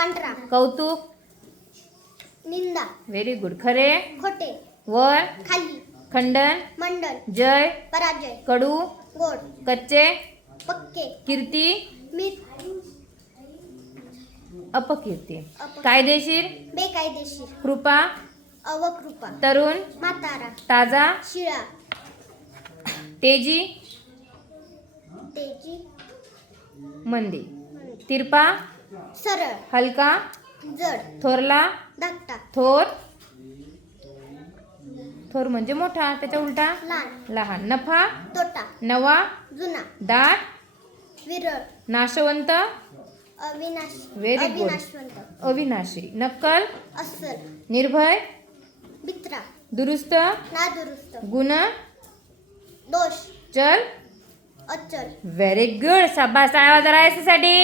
पांढरा, कौतुक, निंदा, व्हेरी गुड. खरे, खोटे, वर, खाली, खंडन, मंडन, जय, पराजय, कडू, गोड, कच्चे, पक्के, कीर्ती, मीठ, अपकीर्ती. कायदेशीर, बेकायदेशीर, कृपा, अवकृपा, तरुण, म्हातारा, ताजा, शिळा, तेजी, तेजी, मंदी. तिरपा, सरळ, हलका, जड, थोरला, धाकटा, थोर, थोर म्हणजे मोठा, त्याच्या उलटा लहान, लहान. नफा, तोटा, नवा, जुना, दाट, विरळ, नाशवंत, व्हेरी गुड, अविनाशवंत, अविनाशी. नक्कल, अस्सल, निर्भय, बित्रा, दुरुस्त, नादुरुस्त, गुण, दोष, चल. अचल. Very good. शाबास. टाळ्या वाजवा साठी.